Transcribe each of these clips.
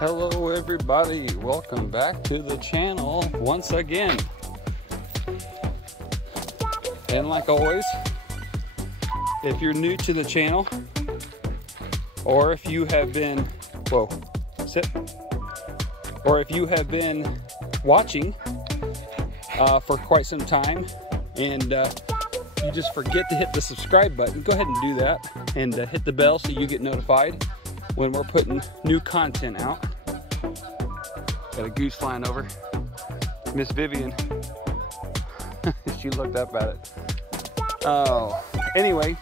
Hello everybody, welcome back to the channel once again. And like always, if you're new to the channel, or if you have been, or if you have been watching for quite some time and you just forget to hit the subscribe button, go ahead and do that, and hit the bell so you get notified when we're putting new content out. Got a goose flying over. Miss Vivien. She looked up at it. Oh, anyway,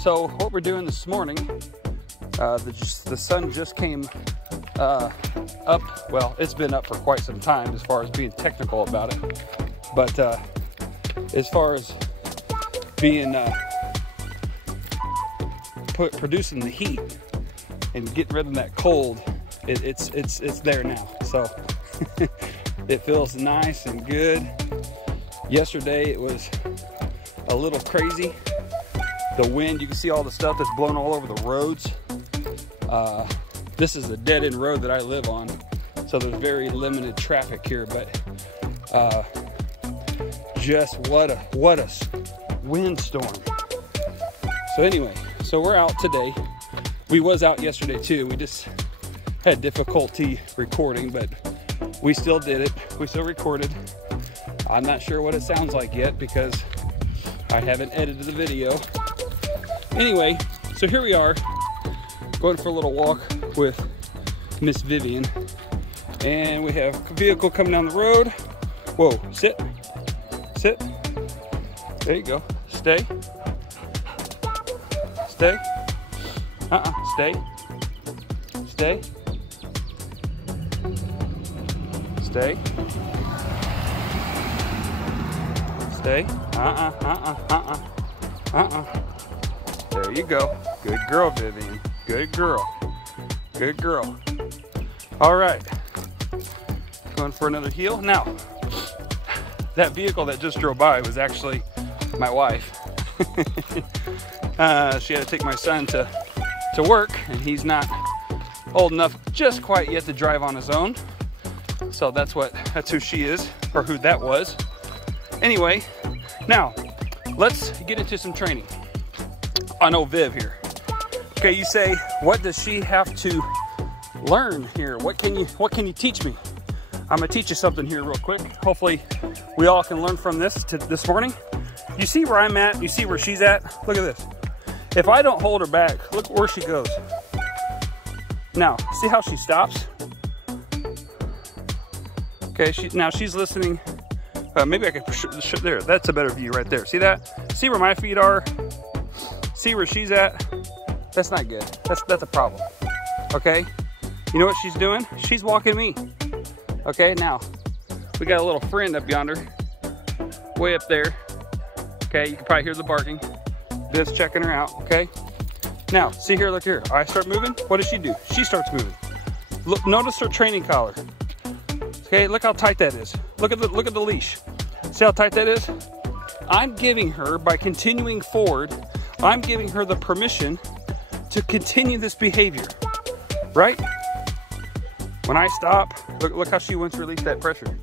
so what we're doing this morning, the sun just came up. Well, it's been up for quite some time as far as being technical about it. But as far as being producing the heat and getting rid of that cold, it's there now. So it feels nice and good. Yesterday it was a little crazy. The wind, you can see all the stuff that's blown all over the roads. This is a dead-end road that I live on, so there's very limited traffic here, but just what a windstorm. So anyway, so we're out today. We was out yesterday too. We just had difficulty recording, but we still did it. We still recorded. I'm not sure what it sounds like yet because I haven't edited the video. Anyway, so here we are, going for a little walk with Miss Vivien, and we have a vehicle coming down the road. Whoa, sit, sit. There you go. Stay, stay. Stay, stay, stay, stay. There you go. Good girl, Vivien. Good girl. Good girl. All right. Going for another heel. Now, that vehicle that just drove by was actually my wife. She had to take my son to work, and he's not old enough just quite yet to drive on his own. So that's who she is, or who that was. Anyway, now let's get into some training. I know Viv here. Okay, you say, what does she have to learn here? What can you teach me? I'm gonna teach you something here real quick. Hopefully we all can learn from this morning. You see where I'm at? You see where she's at? Look at this. If I don't hold her back, look where she goes. Now, see how she stops? Okay, now she's listening. Maybe I could push there. That's a better view right there. See that? See where my feet are? See where she's at? That's not good. That's a problem. Okay? You know what she's doing? She's walking me. Okay, now, we got a little friend up yonder, way up there. Okay, you can probably hear the barking. Viv's checking her out, okay? Now, see here, look here. I start moving, what does she do? She starts moving. Look, notice her training collar. Okay, look how tight that is. Look at the leash. See how tight that is? I'm giving her, by continuing forward, I'm giving her the permission to continue this behavior, right? When I stop, look how she wants to release that pressure.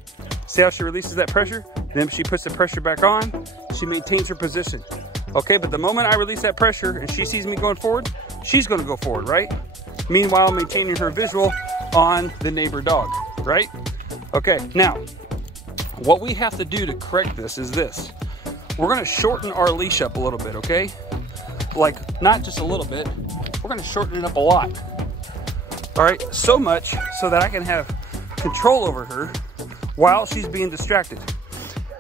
See how she releases that pressure? Then she puts the pressure back on, she maintains her position. Okay, but the moment I release that pressure and she sees me going forward, she's gonna go forward, right? Meanwhile, maintaining her visual on the neighbor dog, right? Okay, now, what we have to do to correct this is this. We're gonna shorten our leash up a little bit, okay? Like, not just a little bit, we're gonna shorten it up a lot. All right, so much so that I can have control over her while she's being distracted.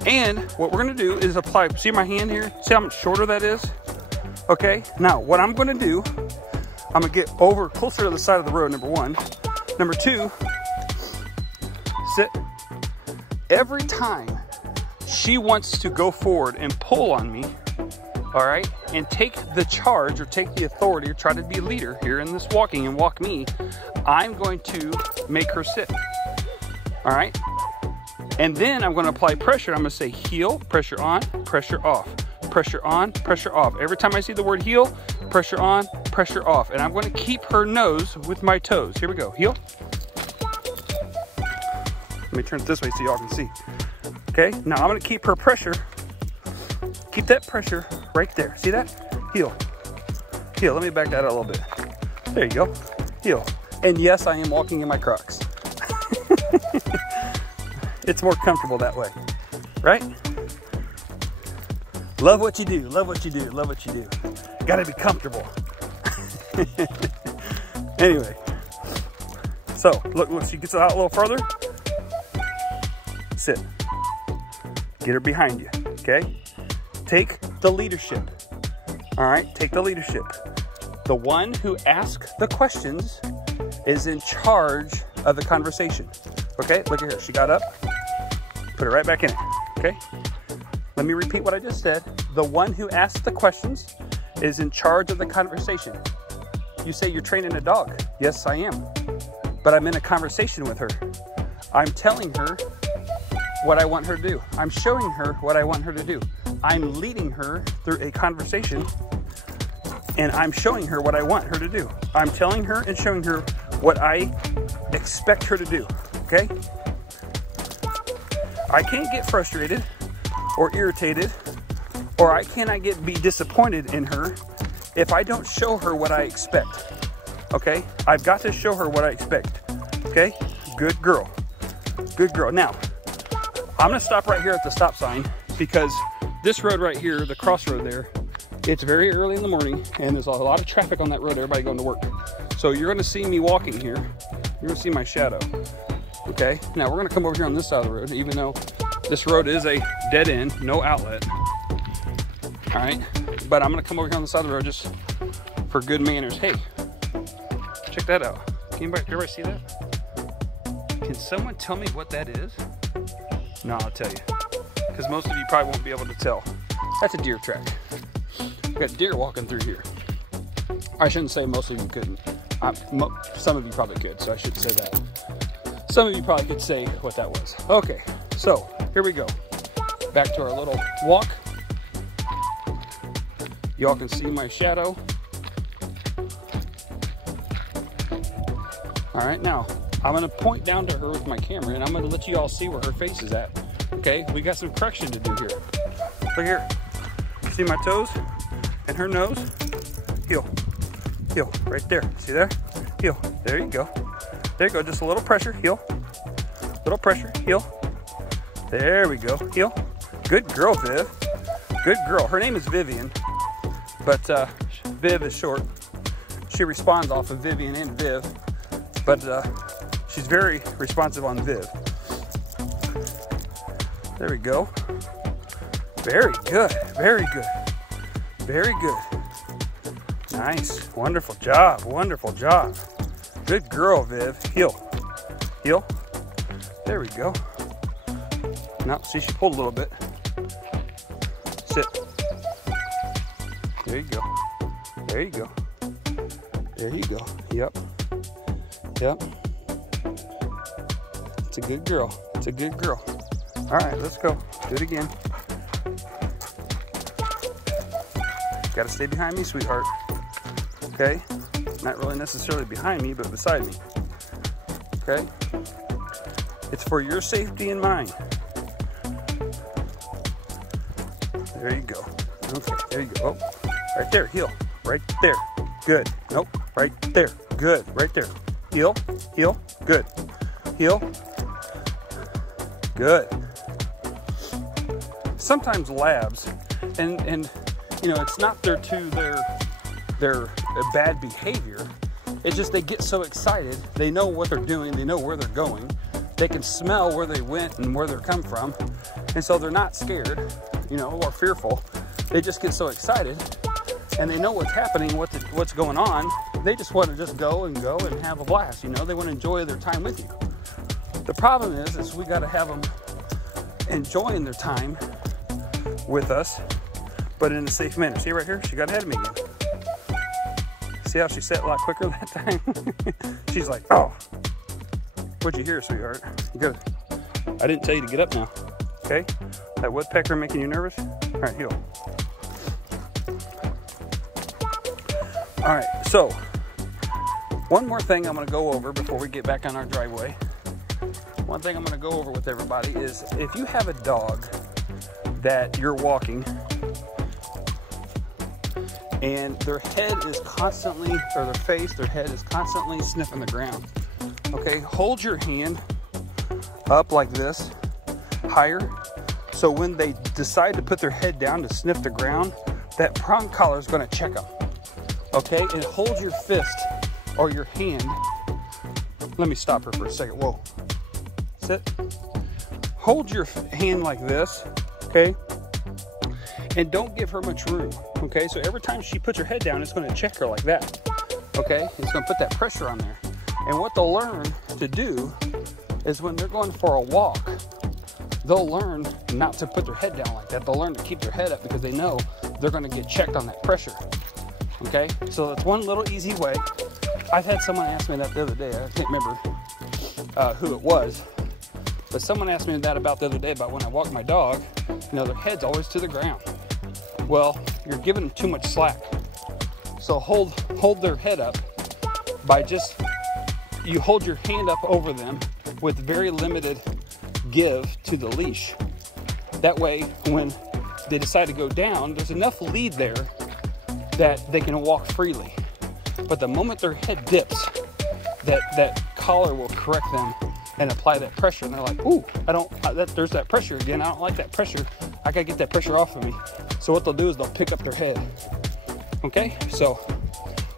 And what we're gonna do is apply, see my hand here? See how much shorter that is? Okay, now what I'm gonna do, I'm gonna get over closer to the side of the road, number one. Number two, sit. Every time she wants to go forward and pull on me, all right, and take the charge or take the authority or try to be a leader here in this walking and walk me, I'm going to make her sit, all right? And then I'm going to apply pressure. I'm going to say heel, pressure on, pressure off, pressure on, pressure off. Every time I see the word heel, pressure on, pressure pressure off, and I'm going to keep her nose with my toes. Here we go. Heel. Let me turn it this way so y'all can see. Okay, now I'm going to keep her pressure. Keep that pressure right there. See that? Heel. Heel. Let me back that out a little bit. There you go. Heel. And yes, I am walking in my Crocs. It's more comfortable that way, right? Love what you do. Love what you do. Love what you do. Gotta be comfortable. Anyway, so look, she gets out a little further. Sit. Get her behind you, okay? Take the leadership. All right, take the leadership. The one who asks the questions is in charge of the conversation. Okay, look at her. She got up. Put her right back in it. Okay? Let me repeat what I just said. The one who asks the questions is in charge of the conversation. You say you're training a dog. Yes, I am. But I'm in a conversation with her. I'm telling her what I want her to do. I'm showing her what I want her to do. I'm leading her through a conversation, and I'm showing her what I want her to do. I'm telling her and showing her what I expect her to do, okay? I can't get frustrated or irritated, or I cannot be disappointed in her if I don't show her what I expect, okay? I've got to show her what I expect, okay? Good girl. Good girl. Now, I'm gonna stop right here at the stop sign because this road right here, the crossroad there, it's very early in the morning and there's a lot of traffic on that road, everybody going to work. So you're gonna see me walking here. You're gonna see my shadow, okay? Now we're gonna come over here on this side of the road, even though this road is a dead end, no outlet, all right? But I'm gonna come over here on the side of the road just for good manners. Hey, check that out. Can everybody see that? Can someone tell me what that is? No, I'll tell you, because most of you probably won't be able to tell. That's a deer track. We've got deer walking through here. I shouldn't say most of you couldn't. Some of you probably could, so I shouldn't say that. Some of you probably could say what that was. Okay, so here we go. Back to our little walk. Y'all can see my shadow. All right, now I'm gonna point down to her with my camera and I'm gonna let you all see where her face is at. Okay, we got some correction to do here. Look here, see my toes and her nose? Heel, heel, right there, see there? Heel, there you go. There you go, just a little pressure, heel. Little pressure, heel. There we go, heel. Good girl, Viv. Good girl, her name is Vivien, but Viv is short. She responds off of Vivien and Viv, but she's very responsive on Viv. There we go. Very good, very good, very good. Nice, wonderful job, wonderful job. Good girl, Viv. Heel, heel. There we go. Now, see, she pulled a little bit. Sit. There you go. There you go. There you go. Yep. Yep. It's a good girl. It's a good girl. All right, let's go. Do it again. Got to stay behind me, sweetheart. Okay? Not really necessarily behind me, but beside me. Okay? It's for your safety and mine. There you go. Okay, there you go. Oh, right there, heel. Right there. Good. Nope. Right there. Good. Right there. Heel. Heel. Good. Heel. Good. Sometimes labs, and you know, it's not their bad behavior. It's just they get so excited. They know what they're doing. They know where they're going. They can smell where they went and where they're come from. And so they're not scared, you know, or fearful. They just get so excited and they know what's happening, what's going on. They just want to just go and have a blast, you know. They want to enjoy their time with you. The problem is we got to have them enjoying their time with us, but in a safe manner. See right here? She got ahead of me again. See how she sat a lot quicker that time? She's like, oh. What'd you hear, sweetheart? Good. I didn't tell you to get up now. Okay? That woodpecker making you nervous? All right, heel. All right, So, one more thing I'm going to go over before we get back on our driveway. One thing I'm going to go over with everybody is if you have a dog that you're walking and their head is constantly, or their face, their head is constantly sniffing the ground. Okay, hold your hand up like this, higher, so when they decide to put their head down to sniff the ground, that prong collar is going to check them. Okay, and hold your fist or your hand. Let me stop her for a second. Whoa. Sit. Hold your hand like this, okay? And don't give her much room, okay? So every time she puts her head down, it's going to check her like that, okay? It's going to put that pressure on there. And what they'll learn to do is when they're going for a walk, they'll learn not to put their head down like that. They'll learn to keep their head up because they know they're going to get checked on that pressure, okay? So that's one little easy way. I've had someone ask me that the other day. I can't remember who it was, but someone asked me that about the other day about when I walk my dog, you know, their head's always to the ground. Well, you're giving them too much slack. So hold their head up by just, you hold your hand up over them with very limited give to the leash. That way, when they decide to go down, there's enough lead there that they can walk freely. But the moment their head dips, that collar will correct them and apply that pressure. And they're like, ooh, there's that pressure again. I don't like that pressure. I gotta get that pressure off of me. So what they'll do is they'll pick up their head. Okay, so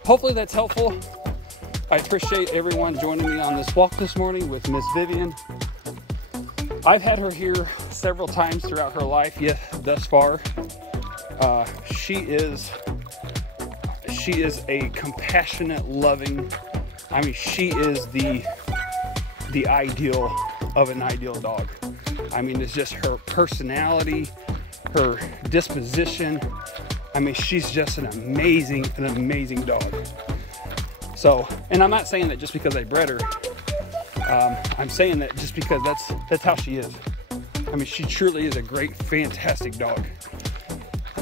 hopefully that's helpful. I appreciate everyone joining me on this walk this morning with Miss Vivien. I've had her here several times throughout her life, thus far. She is a compassionate, loving, I mean, she is the ideal of an ideal dog. I mean, it's just her personality, her disposition. I mean, she's just an amazing dog. So, and I'm not saying that just because I bred her. I'm saying that just because that's how she is. I mean, she truly is a great, fantastic dog.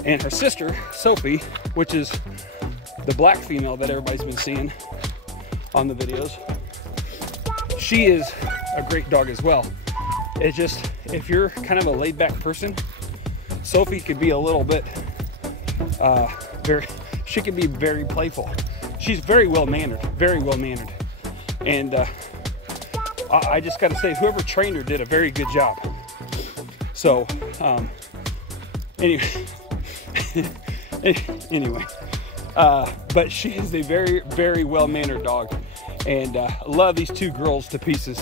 And her sister, Sophie, which is the black female that everybody's been seeing on the videos, she is a great dog as well. It's just, if you're kind of a laid-back person, Sophie could be a little bit, she can be very playful. She's very well-mannered. And I just got to say, whoever trained her did a very good job. So, anyway, but she is a very well-mannered dog, and love these two girls to pieces.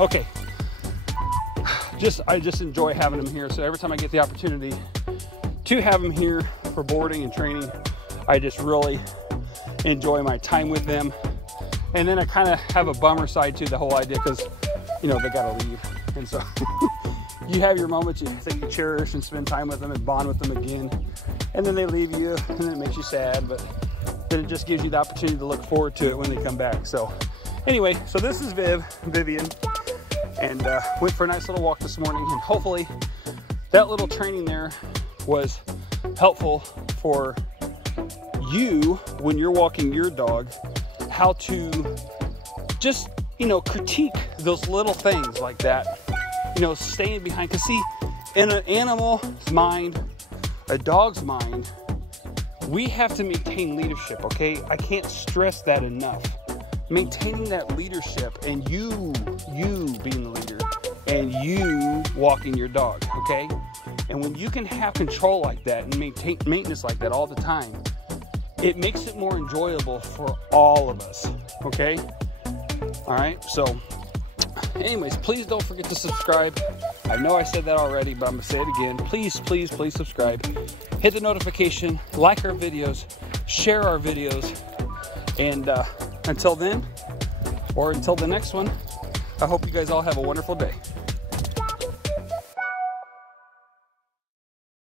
Okay, I just enjoy having them here. So every time I get the opportunity to have them here for boarding and training, I just really enjoy my time with them. And then I kind of have a bummer side to the whole idea because, you know, they gotta leave. And so you have your moments you think you cherish and spend time with them and bond with them again. And then they leave you and it makes you sad, but then it just gives you the opportunity to look forward to it when they come back. So anyway, so this is Vivien, and went for a nice little walk this morning, and hopefully that little training there was helpful for you when you're walking your dog, how to just, you know, critique those little things like that, you know, staying behind. Because see, in an animal's mind, a dog's mind, we have to maintain leadership, okay? I can't stress that enough. Maintaining that leadership, and you being the leader, and you walking your dog, okay? And when you can have control like that and maintain maintenance like that all the time, it makes it more enjoyable for all of us, okay? All right, so anyways, please don't forget to subscribe. I know I said that already, but I'm gonna say it again. Please subscribe. Hit the notification, like our videos, share our videos, and until then, or until the next one, I hope you guys all have a wonderful day.